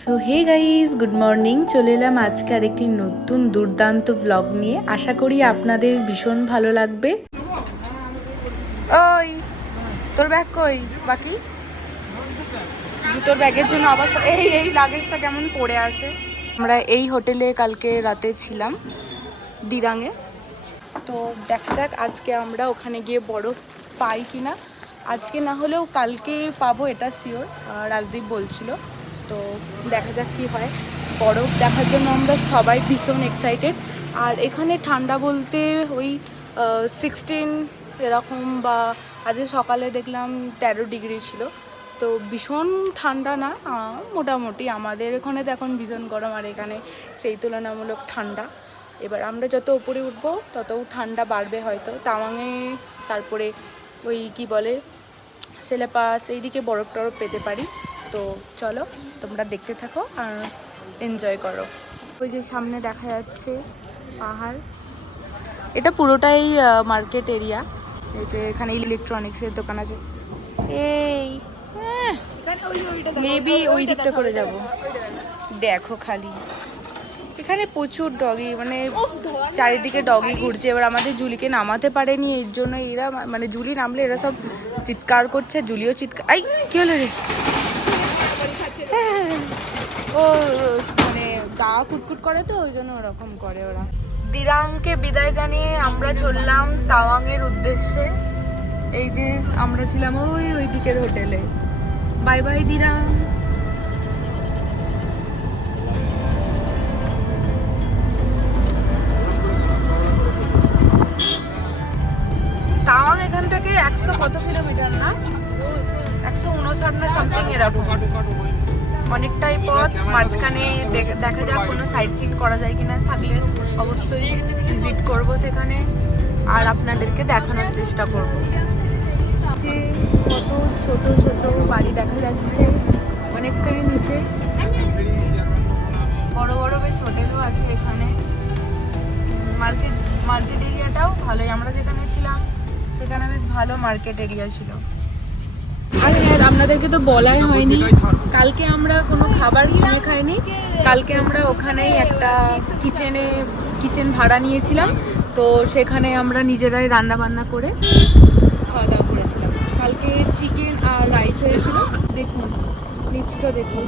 So hey guys, good morning. চলে এলাম আজকে আরেকটি নতুন দুর্দান্ত ব্লগ নিয়ে। আশা করি আপনাদের ভীষণ ভালো লাগবে। ওই তোর ব্যাগ কই? বাকি জুতোর ব্যাগের জন্য আবার এই লাগেজটা কেমন পড়ে আছে। আমরা এই হোটেলে কালকে রাতে ছিলাম, দিরাঙে। তো দেখা যাক আজকে আমরা ওখানে গিয়ে বরফ পাই কিনা। আজকে না হলেও কালকে পাবো, এটা শিওর। রাজদীপ বলছিল। তো দেখা যাক কি হয়। বরফ দেখার জন্য আমরা সবাই ভীষণ এক্সাইটেড। আর এখানে ঠান্ডা বলতে ওই 16 এরকম, বা আজকে সকালে দেখলাম 13 ডিগ্রি ছিল। তো ভীষণ ঠান্ডা না, মোটামুটি। আমাদের এখানে তো এখন ভীষণ গরম, আর এখানে সেই তুলনামূলক ঠান্ডা। এবার আমরা যত উপরে উঠবো তত ঠান্ডা বাড়বে হয়তো। তাওয়াংয়ে তারপরে ওই কি বলে সেলেপাস, এইদিকে বরফ টরফ পেতে পারি। তো চলো তোমরা দেখতে থাকো আর এনজয় করো। ওই যে সামনে দেখা যাচ্ছে পাহাড়, এটা পুরোটাই মার্কেট এরিয়া। এই যে এখানে ইলেকট্রনিক্সের দোকান আছে। এই মেবি ওই দিকটা করে যাব। দেখো খালি এখানে প্রচুর ডগি, মানে চারিদিকে ডগি ঘুরছে। এবার আমাদের জুলিকে নামাতে পারেনি, এর জন্য এরা, মানে জুলি নামলে এরা সব চিৎকার করছে। জুলিও চিৎকার, আই কি হলো রে? ও মানে গা কুটকুট করে, তো ওই জন্য ওরকম করে ওরা। দিরাংকে বিদায় জানিয়ে আমরা চললাম তাওয়াংয়ের উদ্দেশ্যে। এই যে আমরা ছিলাম ওই দিকের হোটেলে। Bye bye Dirang. তাওয়াং এখান থেকে 100 কত কিলোমিটার না, 159 না সামথিং এরকম, অনেকটাই পথ। মাঝখানে দেখা যাক কোনো সাইট সিন করা যায় কিনা, থাকলে অবশ্যই ভিজিট করব সেখানে আর আপনাদেরকে দেখানোর চেষ্টা করব। কত ছোট ছোট বাড়ি দেখা যাচ্ছে, অনেকটাই নিচে। বড় বড় বেশ হোটেলও আছে এখানে। মার্কেট এরিয়াটাও ভালোই। আমরা যেখানে ছিলাম সেখানে বেশ ভালো মার্কেট এরিয়া ছিল। আর হ্যাঁ, আপনাদেরকে তো বলাই হয়নি, কালকে আমরা কোনো খাবার কিনে খাইনি। কালকে আমরা ওখানেই একটা কিচেন ভাড়া নিয়েছিলাম। তো সেখানে আমরা নিজেরাই রান্না বান্না করে খাওয়া দাওয়া করেছিলাম। কালকে চিকেন আর রাইস হয়েছিল। দেখুন নিচটা দেখুন।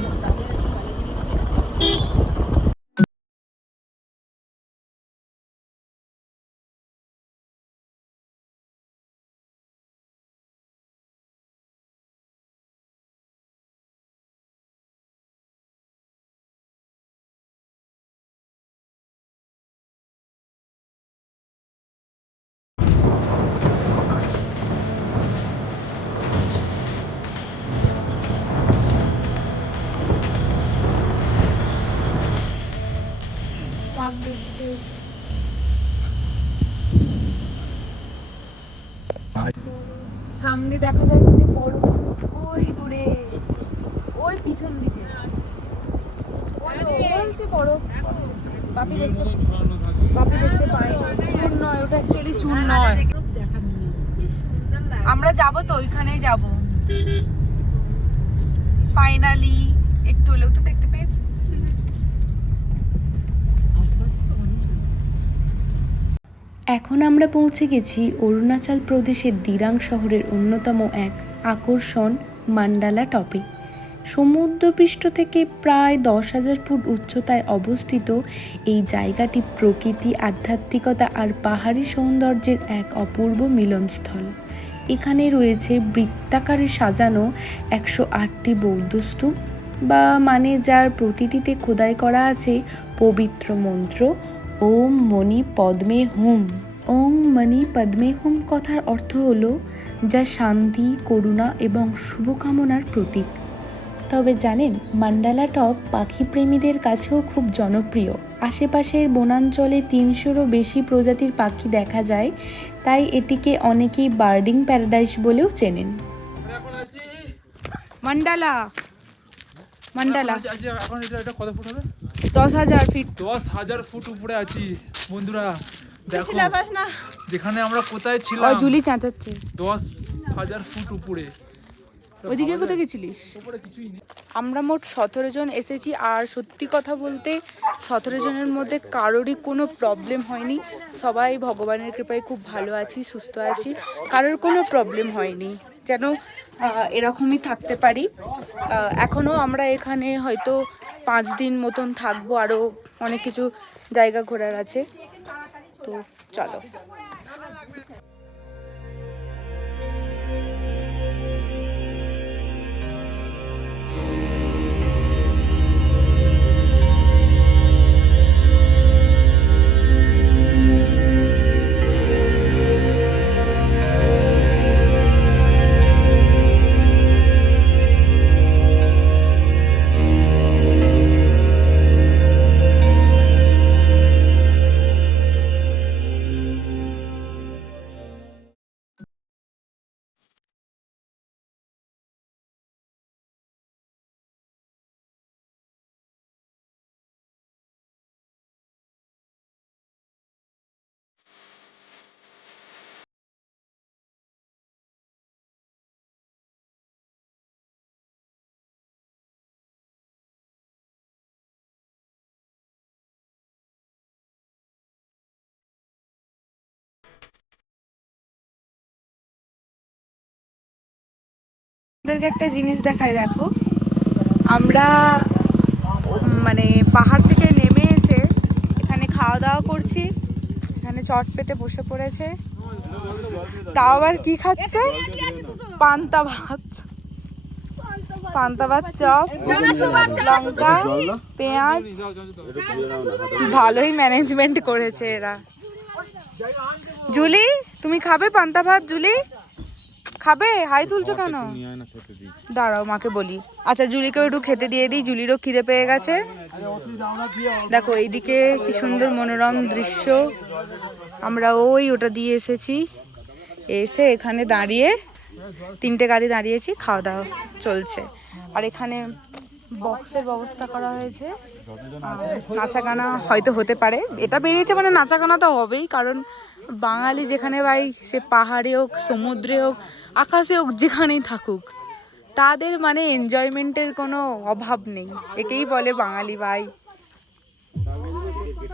সামনে দেখা যাচ্ছে বড়, ওই দূরে, ওই পিছন দিকে বড়। বাপি দেখতে পাই চুন নয়, ওটা অ্যাকচুয়ালি চুন নয়। আমরা যাব তো ওইখানেই যাব ফাইনালি। একটু হলেও তো দেখতে পেয়েছি। এখন আমরা পৌঁছে গেছি অরুণাচল প্রদেশের দিরাং শহরের অন্যতম এক আকর্ষণ মান্ডালা টপে। সমুদ্রপৃষ্ঠ থেকে প্রায় 10,000 ফুট উচ্চতায় অবস্থিত এই জায়গাটি প্রকৃতি, আধ্যাত্মিকতা আর পাহাড়ি সৌন্দর্যের এক অপূর্ব মিলনস্থল। এখানে রয়েছে বৃত্তাকারে সাজানো 108টি বৌদ্ধস্তূপ, বা মানে যার প্রতিটিতে খোদাই করা আছে পবিত্র মন্ত্র ওম মণি পদ্মে হুম। ওম মণি পদ্মে হুম কথার অর্থ হলো যা শান্তি, করুণা এবং শুভকামনার প্রতীক। তবে জানেন, মান্ডালা টপ পাখি প্রেমীদের কাছেও খুব জনপ্রিয়। আশেপাশের বনাঞ্চলে 300-রও বেশি প্রজাতির পাখি দেখা যায়, তাই এটিকে অনেকেই বার্ডিং প্যারাডাইস বলেও চেনেন। মান্ডালা এখন এটা কত ফুট হবে? 10,000 ফিট। 10,000 ফুট উপরে আছি বন্ধুরা। দেখো যেখানে আমরা কোথায় ছিলাম, জুলি চেঁচাচ্ছে। 10,000 ফুট উপরে। ওইদিকে কোথায় গেছিলিস? উপরে কিছুই নেই। আমরা মোট 17 জন এসেছি, আর সত্যি কথা বলতে 17 জনের মধ্যে কারোরই কোনো প্রবলেম হয়নি। সবাই ভগবানের কৃপায় খুব ভালো আছি, সুস্থ আছি, কারোর কোনো প্রবলেম হয়নি। যেন এরকমই থাকতে পারি। এখনও আমরা এখানে হয়তো 5 দিন মতন থাকবো, আরও অনেক কিছু জায়গা ঘোরার আছে। তো চলো। আপনাদেরকে একটা জিনিস দেখাই, দেখো। আমরা মানে পাহাড় থেকে নেমে এসে এখানে খাওয়া দাওয়া করছি। এখানে চট পেতে বসে পড়েছে। তাও আবার কি খাচ্ছে? পান্তা ভাত, পান্তা ভাত, চপ, লঙ্কা, পেঁয়াজ। ভালোই ম্যানেজমেন্ট করেছে এরা। জুলি, তুমি খাবে পান্তা ভাত? জুলি খাবে? হাই তুলছো কেন? দাঁড়াও, মাকে বলি। আচ্ছা, জুলিকেও একটু খেতে দিয়ে দিই, জুলিরও খিদে পেয়ে গেছে। দেখো এইদিকে কি সুন্দর মনোরম দৃশ্য। আমরা ওটা দিয়ে এসেছি, এসে এখানে দাঁড়িয়ে 3টে গাড়ি দাঁড়িয়েছি, খাওয়া দাওয়া চলছে। আর এখানে বক্সের ব্যবস্থা করা হয়েছে, নাচা গানা হয়তো হতে পারে। এটা বেরিয়েছে মানে নাচা গানা তো হবেই, কারণ বাঙালি যেখানে ভাই, সে পাহাড়ে হোক, সমুদ্রে হোক, আকাশে হোক, যেখানেই থাকুক, তাদের মানে এনজয়মেন্টের কোনো অভাব নেই। একেই বলে বাঙালি ভাই।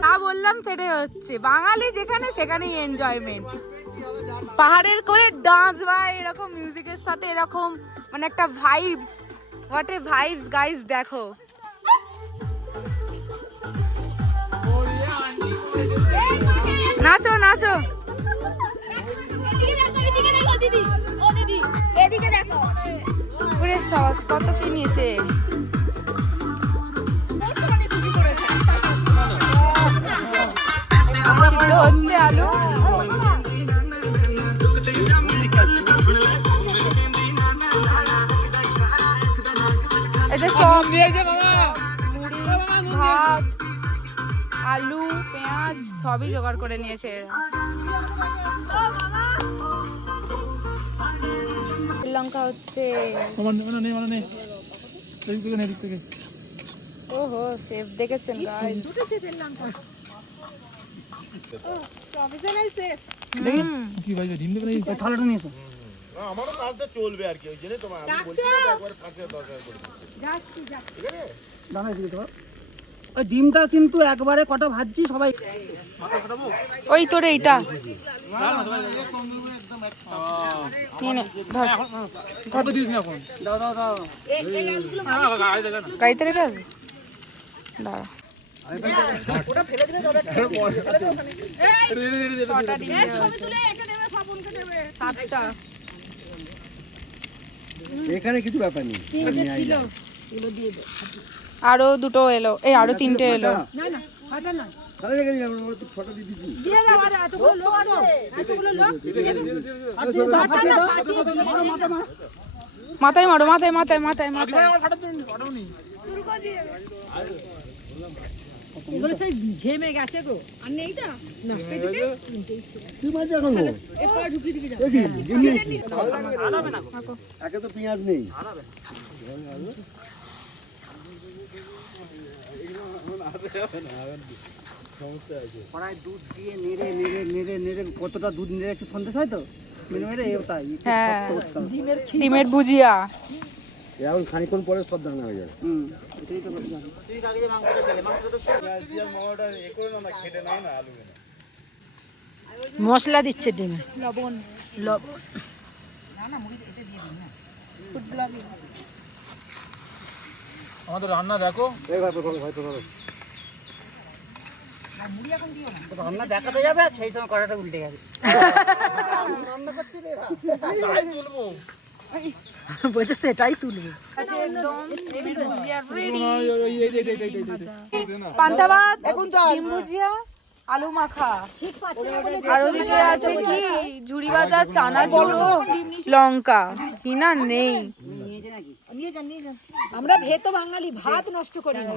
তা বললাম, সেটাই হচ্ছে বাঙালি, যেখানে সেখানেই এনজয়মেন্ট। পাহাড়ের করে ডান্স ভাই, এরকম মিউজিকের সাথে এরকম মানে একটা vibes. What a vibes guys, দেখো। নাচো নাচো। সস কত কি নিয়েছে? সিদ্ধ হচ্ছে আলু। এটা চপ, মুড়ি, ভাত, আলু, পেঁয়াজ সবই জোগাড় করে নিয়েছে। লঙ্কা হচ্ছে। ওহো, সেফ দেখেছেন গাইস। Professional safe. কি ভাই ডিম দেবে না? থালাটা নিয়েছো? না, আমারও কাজটা চলবে আর কি, ওই জন্য তোমার আমি বলছি না একবার ফাঁকে দরকার করে যাচ্ছি যাচ্ছি। ঠিক আছে? দাঁড়াই দিতে পারো। ওই ডিমটা কিন্তু একবারে কটা ভাজছি সবাই। ওই তোর এইটা কত দিস না এখন? দাও দাও দাও। গাড়িতে রেখে আসবে। দাঁড়া, ওটা ফেলে দিলে তবে ছটা ডিম সাতটা। এখানে কিছু ব্যাপার নেই। আরো দুটো এলো, এই আরো 3টে এলো। না না ফাটা না। তাহলে রেখে দিলাম, ওরা তো ছটা দিয়ে দিচ্ছি। দিয়ে দাও, আরে এতগুলো লোক আছে, এতগুলো লোক। ফাটা না, মারো মাথা মারো। মাথায় মারো, মাথায় মাথায় মাথায় মাথায়। এগুলো সেই ঘেমে গেছে গো। আর নেইটা না, এদিকে কি মাঝে এখন এরপর ঢুকিয়ে দিবি। দেখি ডিম নেই কি? একে তো পেঁয়াজ নেই। কড়াই দুধ দিয়ে নেড়ে নেড়ে নেড়ে নেড়ে, কতটা দুধ নেড়ে একটু সন্দেশ হয় তো, হ্যাঁ ডিমের ভুজিয়া। এখন খানিক্ষণ পরে সব দানা হয়ে যাবে। মশলা দিচ্ছে ডিমে। লবণ আমাদের রান্না দেখো। এই ভাই তো হয়তো ধরো। রান্না দেখাতে যাবে আর সেই সময় কড়াটা উল্টে যাবে। তাই তুলবো। বলছে সেটাই তুলবে। পান্তা ভাত, ডিম ভুজিয়া, আলু মাখা, আর ওদিকে আছে কি ঝুড়ি ভাজা, চানা চুড়ো, লঙ্কা। কি না নেই। আমরা ভেতো বাঙালি, ভাত নষ্ট করি না।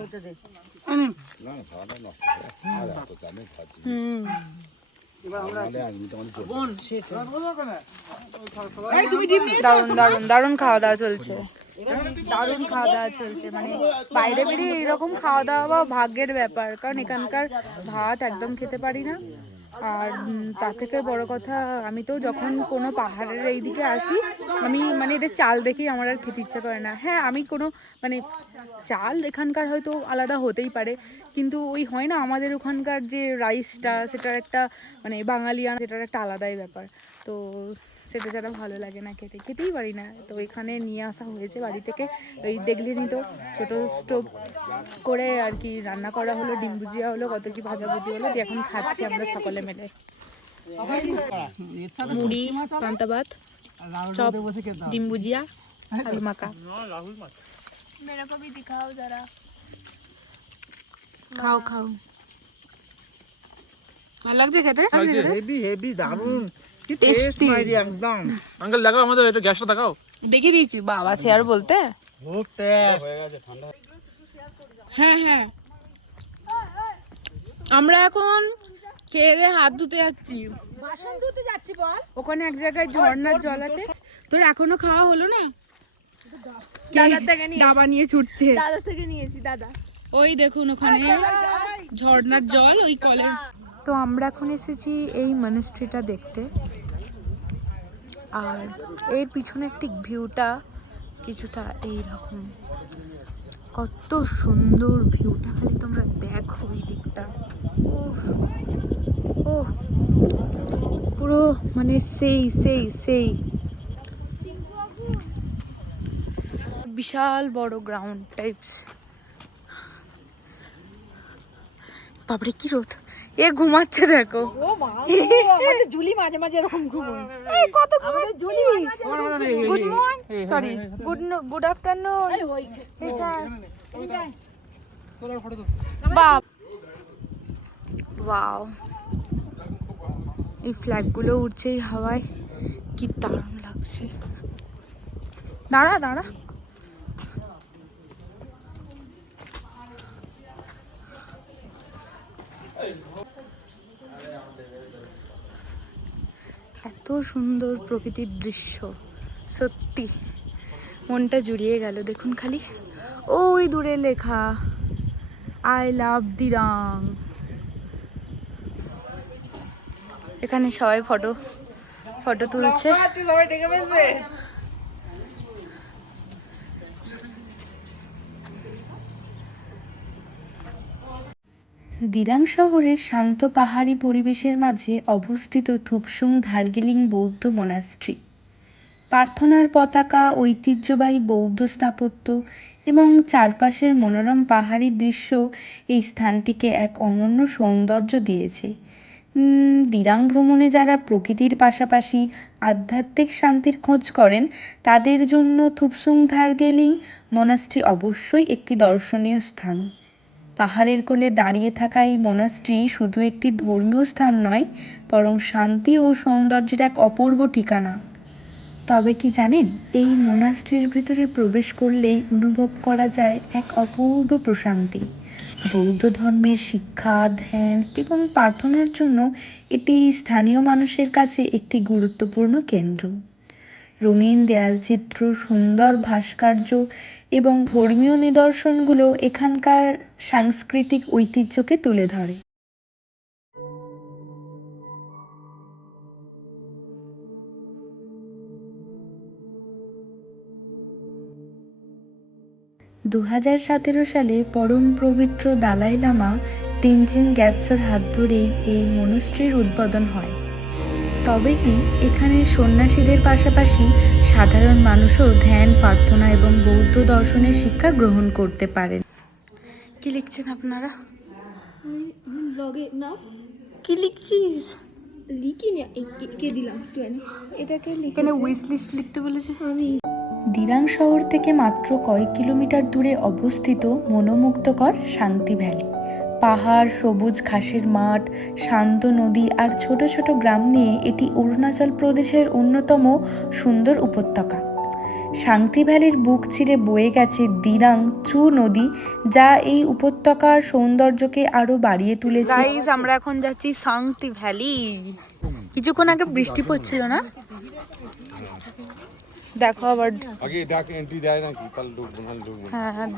দারুণ দারুণ দারুণ খাওয়া দাওয়া চলছে, দারুণ খাওয়া দাওয়া চলছে। মানে বাইরে বেরিয়ে এইরকম খাওয়া দাওয়া ভাগ্যের ব্যাপার, কারণ এখানকার ভাত একদম খেতে পারি না। আর তার থেকে বড় কথা, আমি তো যখন কোনো পাহাড়ের এইদিকে আসি, আমি মানে এদের চাল দেখেই আমার আর খেতে ইচ্ছা করে না। হ্যাঁ আমি কোনো মানে চাল এখানকার হয়তো আলাদা হতেই পারে, কিন্তু ওই হয় না আমাদের ওখানকার যে রাইসটা, সেটার একটা মানে বাঙালিয়ান, সেটার একটা আলাদাই ব্যাপার। তো সেটা ছাড়া ভালো লাগে না, খেতেই পারি না। তো এখানে নিয়ে আসা হয়েছে বাড়ি থেকে, ওই দেখলেনি তো ছোটো স্টোভ করে আর কি রান্না করা হলো, ডিম ভুজিয়া হলো, কত কি ভাজা ভুজি হলো, দিয়ে এখন খাচ্ছি আমরা সকলে মিলে। মুড়ি, পান্তা ভাত, চপ, ডিম ভুজিয়া, আলু মাখা। मेरे को भी दिखाओ जरा। খাও খাও। ভালো লাগছে খেতে? হেভি হেভি দারুণ, কি Tasty। টেস্ট মাইরি একদম। আঙ্কেল দেখাও আমাদের এটা গ্যাসটা দেখাও। দেখিয়ে দিয়েছি বাবা, শেয়ার বলতে। খুব টেস্ট। হ্যাঁ হ্যাঁ, আমরা এখন খেয়ে দিয়ে হাত ধুতে যাচ্ছি। বাসন ধুতে যাচ্ছি বল। ওখানে এক জায়গায় ঝর্ণার জল আছে। তোর এখনো খাওয়া হলো না? দাদা থেকে নিয়ে, দাবা নিয়ে ছুটছে। দাদা থেকে নিয়েছি দাদা। ওই দেখুন ওখানে ঝর্ণার জল, ওই কলের। তো আমরা এখন এসেছি এই মনস্ট্রিটা দেখতে, আর এর পিছনের ঠিক ভিউটা কিছুটা এইরকম। কত সুন্দর ভিউটা, খালি তোমরা দেখো এই দিকটা। ওহ ওহ, পুরো মানে সেই সেই সেই বিশাল বড় গ্রাউন্ড টাইপস। বাপরে কি রোদ! এ ঘুমাচ্ছে দেখো। ও মা, আমাদের ঝুলি মাঝে মাঝে এরকম ঘুমোয়। এই কত আমাদের ঝুলি good morning, sorry good afternoon. এই স্যার বাপ, ওয়াও, এই ফ্ল্যাগগুলো উঠছে এই হাওয়ায়, কি দারুণ লাগছে। দাঁড়া দাঁড়া, এত সুন্দর প্রকৃতির দৃশ্য, সত্যি মনটা জুড়িয়ে গেল। দেখুন খালি ওই দূরে লেখা আই লাভ দিরাং। এখানে সবাই ফটো তুলছে। দিরাং শহরের শান্ত পাহাড়ি পরিবেশের মাঝে অবস্থিত থুপসুং ধার্গিলিং বৌদ্ধ মোনাস্ট্রি। প্রার্থনার পতাকা, ঐতিহ্যবাহী বৌদ্ধ স্থাপত্য এবং চারপাশের মনোরম পাহাড়ি দৃশ্য এই স্থানটিকে এক অনন্য সৌন্দর্য দিয়েছে। দিরাং ভ্রমণে যারা প্রকৃতির পাশাপাশি আধ্যাত্মিক শান্তির খোঁজ করেন, তাদের জন্য থুপসুং ধার্গিলিং মোনাস্ট্রি অবশ্যই একটি দর্শনীয় স্থান। পাহাড়ের কোলে দাঁড়িয়ে থাকা এই মনাস্ট্রি শুধু একটি ধর্মীয় স্থান নয়, বরং শান্তি ও সৌন্দর্যের এক অপূর্ব ঠিকানা। তবে কি জানেন, এই মনাস্ট্রির ভিতরে প্রবেশ করলেই অনুভব করা যায় এক অপূর্ব প্রশান্তি। বৌদ্ধ ধর্মের শিক্ষা, ধ্যান এবং প্রার্থনার জন্য এটি স্থানীয় মানুষের কাছে একটি গুরুত্বপূর্ণ কেন্দ্র। রঙিন দেয়ালচিত্র, সুন্দর ভাস্কর্য এবং ধর্মীয় নিদর্শনগুলো এখানকার সাংস্কৃতিক ঐতিহ্যকে তুলে ধরে। 2017 সালে পরম পবিত্র দালাই লামা তেনজিন গ্যাতসোর হাত ধরেই এই মনস্ট্রির উদ্বোধন হয়। তবে কি এখানে সন্ন্যাসীদের পাশাপাশি সাধারণ মানুষও ধ্যান, প্রার্থনা এবং বৌদ্ধ দর্শনের শিক্ষা গ্রহণ করতে পারেন। কি লিখছেন আপনারা? ব্লগে না কি লিখছিস? লিখি না, কে দিলাম এটাকে এখানে উইশ লিস্ট লিখতে বলেছে। আমি দিরাং শহর থেকে মাত্র কয়েক কিলোমিটার দূরে অবস্থিত মনোমুগ্ধকর শান্তি ভ্যালি। পাহাড়, সবুজ ঘাসের মাঠ, শান্ত নদী আর ছোট ছোট গ্রাম নিয়ে এটি অরুণাচল প্রদেশের অন্যতম সুন্দর উপত্যকা। শান্তি ভ্যালির বুক চিরে বয়ে গেছে দিরাং চু নদী, যা এই উপত্যকার সৌন্দর্যকে আরো বাড়িয়ে তুলেছে। গাইস, আমরা এখন যাচ্ছি শান্তি ভ্যালি। কিছুক্ষণ আগে বৃষ্টি পড়ছিল না? দেখো আবার আগে ডাক এন্ট্রি দেয় নাকি, তাহলে ঢুকবো না ঢুকবো। হ্যাঁ,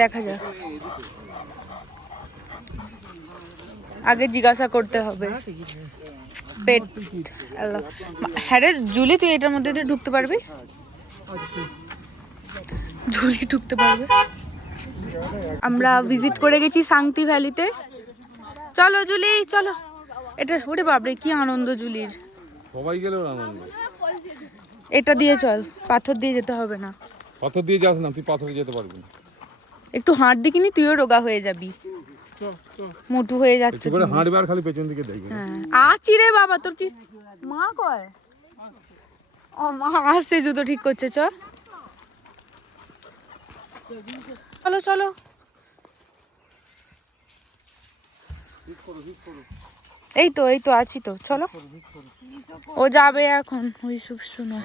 দেখা যাক। আগে জিজ্ঞাসা করতে হবে পেট। হ্যাঁ রে জুলি, তুই এটার মধ্যে দিয়ে ঢুকতে পারবি? জুলি ঢুকতে পারবে। আমরা ভিজিট করে গেছি শান্তি ভ্যালিতে। চলো জুলি চলো। এটা ওরে বাপরে কি আনন্দ জুলির। সবাই গেল আনন্দ। এটা দিয়ে চল, পাথর দিয়ে যেতে হবে না। পাথর দিয়ে যাস না, তুই পাথরে যেতে পারবি না। একটু হাঁট দিকিনি, তুইও রোগা হয়ে যাবি, মোটু হয়ে যাচ্ছে। করে হাঁটবে আর খালি পেছন দিকে দেখবি। হ্যাঁ আছি রে বাবা, তোর কি মা কয়? ও মা আসছে, জুতো ঠিক করছে। চলো চলো। এই তো আছি তো, চলো। ও যাবে এখন, ওই শুনো।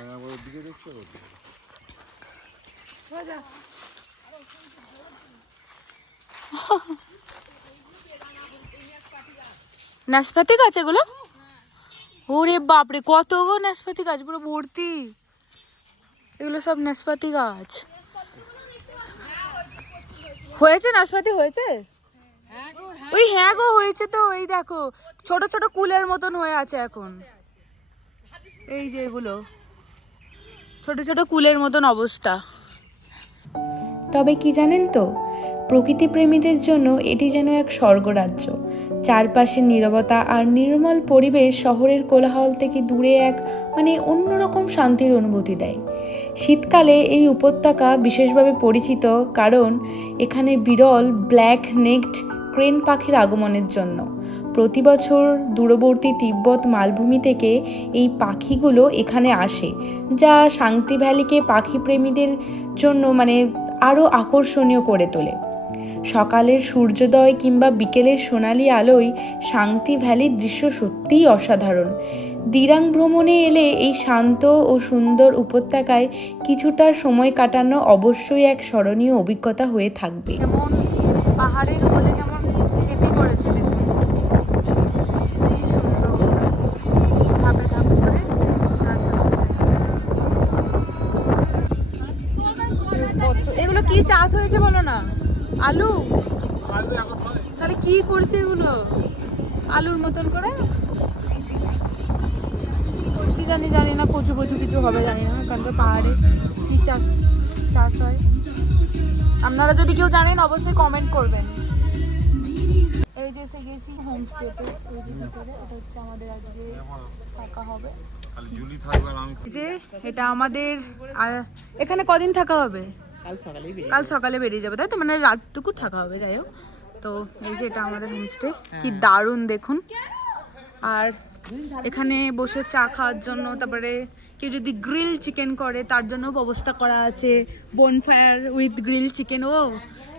নাশপাতি গাছ এগুলো? ওরে বাপরে, কত গো নাশপাতি গাছ, পুরো ভর্তি। এগুলো সব নাশপাতি গাছ। হয়েছে নাশপাতি হয়েছে? ওই হ্যাঁ গো হয়েছে তো। এই দেখো ছোট ছোট কুলের মতন হয়ে আছে এখন। এই যে এগুলো ছোট ছোট কুলের মতন অবস্থা। তবে কি জানেন তো, প্রকৃতি প্রেমীদের জন্য এটি যেন এক স্বর্গরাজ্য। চারপাশের নীরবতা আর নির্মল পরিবেশ শহরের কোলাহল থেকে দূরে এক অন্যরকম শান্তির অনুভূতি দেয়। শীতকালে এই উপত্যকা বিশেষভাবে পরিচিত, কারণ এখানে বিরল ব্ল্যাক নেকড ক্রেন পাখির আগমনের জন্য। প্রতি বছর দূরবর্তী তিব্বত মালভূমি থেকে এই পাখিগুলো এখানে আসে, যা শান্তি ভ্যালিকে পাখি প্রেমীদের জন্য আরও আকর্ষণীয় করে তোলে। সকালের সূর্যোদয় কিংবা বিকেলের সোনালি আলোয় শান্তি ভ্যালির দৃশ্য সত্যিই অসাধারণ। দিরাং ভ্রমণে এলে এই শান্ত ও সুন্দর উপত্যকায় কিছুটা সময় কাটানো অবশ্যই এক স্মরণীয় অভিজ্ঞতা হয়ে থাকবে। যেমন পাহাড়ের উপরে যেমন খেতে করেছে, ধাপে ধাপে করে চাষ হচ্ছে। এগুলো কি চাষ হয়েছে বলো না? আলু? তাহলে কি করছে এগুলো আলুর মতন করে? কি জানি না, কচু কিছু হবে জানি না। কারণ পাহাড়ে কি চাষ হয়, আপনারা যদি কেউ জানেন অবশ্যই কমেন্ট করবেন। এই যে এসে গেছি হোমস্টেতে, এই যে ভিতরে এটা হচ্ছে আমাদের আজকে থাকা হবে। যে এটা আমাদের, এখানে কদিন থাকা হবে? কাল সকালে বেরিয়ে যাবে, তাই তো? রাতটুকু থাকা হবে। যাই হোক, তো এই যে এটা আমাদের হোমস্টে। কি দারুণ দেখুন। আর এখানে বসে চা খাওয়ার জন্য, তারপরে কেউ যদি গ্রিল চিকেন করে তার জন্য ব্যবস্থা করা আছে। বোনফায়ার উইথ গ্রিল চিকেন, ও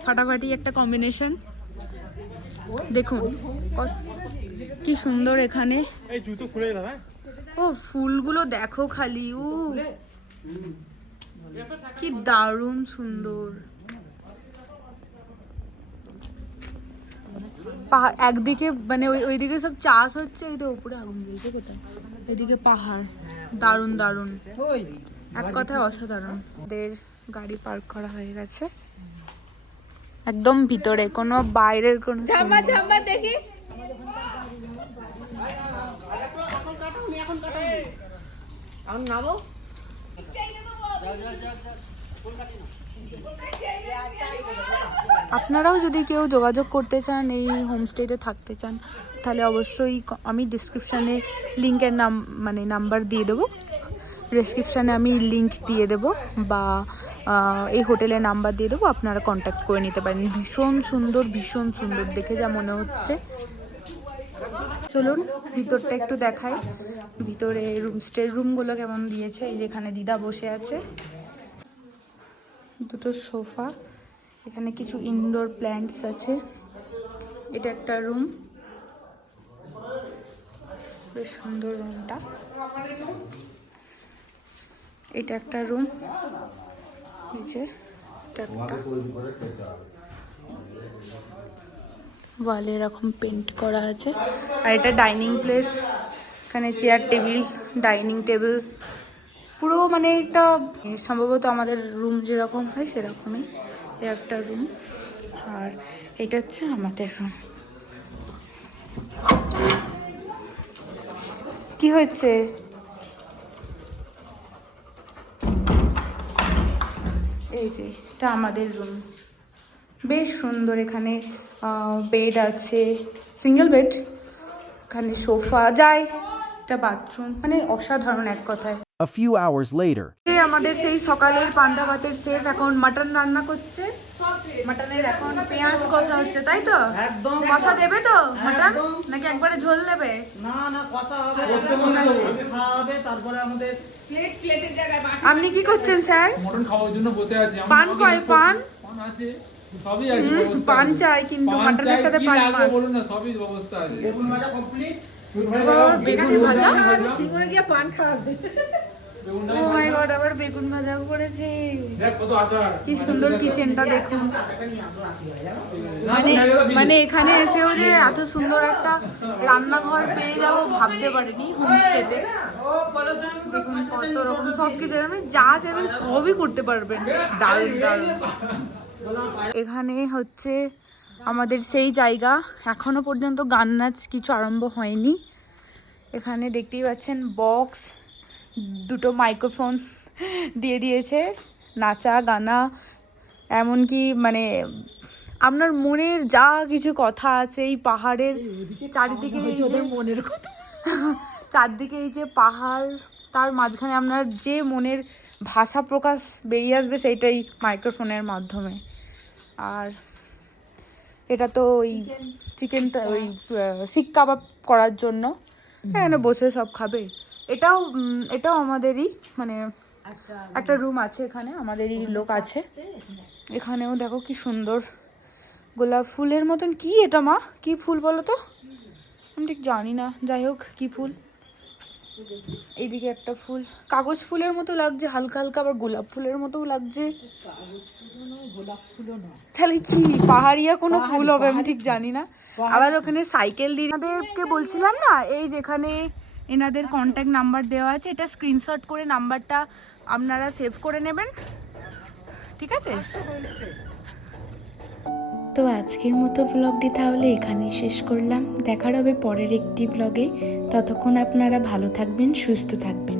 ফাটাফাটি একটা কম্বিনেশন। দেখুন কি সুন্দর এখানে। ও ফুলগুলো দেখো খালি, ও কি দারুণ সুন্দর। পাহাড় একদিকে, ওইদিকে সব চাষ হচ্ছে, ওই তো উপরে আগুন জ্বলছে কোথায়, এদিকে পাহাড়। দারুণ দারুণ, এক কথায় অসাধারণ। ওদের গাড়ি পার্ক করা হয়ে গেছে একদম ভিতরে, কোনো বাইরের কোনো দেখি। আপনারাও যদি কেউ যোগাযোগ করতে চান, এই হোমস্টেতে থাকতে চান, তাহলে অবশ্যই আমি ডিসক্রিপশানে লিঙ্কের নাম্বার দিয়ে দেবো। ডিসক্রিপশানে আমি লিঙ্ক দিয়ে দেবো বা এই হোটেলের নাম্বার দিয়ে দেবো, আপনারা কন্ট্যাক্ট করে নিতে পারেন। ভীষণ সুন্দর দেখে যা মনে হচ্ছে। চলুন ভিতরটা একটু দেখাই। ভিতরে রুমগুলো কেমন দিয়েছে। এই যেখানে দিদা বসে আছে, দুটো সোফা, এখানে কিছু ইনডোর প্ল্যান্টস আছে। এটা একটা রুম, বেশ সুন্দর রুমটা। এটা একটা রুম, এই যে ওয়ালে এরকম পেন্ট করা আছে। আর এটা ডাইনিং প্লেস, এখানে চেয়ার টেবিল, ডাইনিং টেবিল, পুরো মানে একটা সম্ভবত আমাদের রুম যেরকম হয় সেরকমই একটা রুম। আর এটা হচ্ছে আমাদের রুম। কি হয়েছে? এই যে এটা আমাদের রুম, বেশ সুন্দর। এখানে বেড আছে, সিঙ্গেল বেড, এখানে সোফা যায়, একটা বাথরুম, মানে অসাধারণ এক কথায়। A few hours later. আমাদের সেই সকালের পান্তা ভাতের শেফ এখন মাটন রান্না করছে। মাটনের এখন পেঁয়াজ কষা হচ্ছে, তাই তো? একদম কষা দেবে তো মাটন, নাকি একবারে ঝোল দেবে? না কষা হবে, খাওয়া হবে, তারপরে আমাদের আপনি কি করছেন স্যার? মটন খাওয়ার জন্য বসে আছি। পান কয়? পান আছে, সবই আছে, পান চাই, কিন্তু মাটনের সাথে পান মাছ। বলুন না, সবই ব্যবস্থা আছে। বেগুন ভাজা কমপ্লিট। বেগুন ভাজা, সিঙ্গুরে গিয়ে পান খাওয়াবে। ও মাই গড, আবার বেগুন ভাজা করেছে। দেখ কত আচার। কি সুন্দর কিচেনটা দেখুন। মানে এখানে এসেও যে এত সুন্দর একটা রান্নাঘর পেয়ে যাবো ভাবতে পারিনি হোমস্টেতে। দেখুন কত রকম সব কিছু, আপনি যা চাইবেন সবই করতে পারবেন। দারুণ। এখানে হচ্ছে আমাদের সেই জায়গা, এখনো পর্যন্ত গান নাচ কিছু আরম্ভ হয়নি। এখানে দেখতেই পাচ্ছেন বক্স, দুটো মাইক্রোফোন দিয়ে দিয়েছে, নাচা গানা, এমনকি মানে আপনার মনের যা কিছু কথা আছে এই পাহাড়ের চারিদিকে, মনের কথা চারদিকে এই যে পাহাড়, তার মাঝখানে আপনার যে মনের ভাষা প্রকাশ বেরিয়ে আসবে সেইটাই মাইক্রোফোনের মাধ্যমে। আর এটা তো ওই চিকেনটা, ওই শিক কাবাব করার জন্য এখানে বসে সব খাবে। এটাও আমাদেরই, মানে একটা রুম আছে এখানে, আমাদেরই লোক আছে। এখানেও দেখো কি সুন্দর গোলাপ ফুলের মতন। কি এটা মা, কি ফুল বলো তো? আমি ঠিক জানি না, যাই হোক কি ফুল। এইদিকে একটা ফুল, কাগজ ফুলের মতো লাগছে হালকা হালকা, আবার গোলাপ ফুলের মতোও লাগছে। তাহলে কি পাহাড়িয়া কোনো ফুল হবে আমি ঠিক জানি না। আবার ওখানে সাইকেল দিয়ে আমাদেরকে বলছিলাম না, এই যেখানে এনাদের কন্ট্যাক্ট নাম্বার দেওয়া আছে, এটা স্ক্রিনশট করে নাম্বারটা আপনারা সেভ করে নেবেন, ঠিক আছে? তো আজকের মতো ব্লগটি তাহলে এখানেই শেষ করলাম। দেখার হবে পরের একটি ব্লগে। ততক্ষণ আপনারা ভালো থাকবেন, সুস্থ থাকবেন।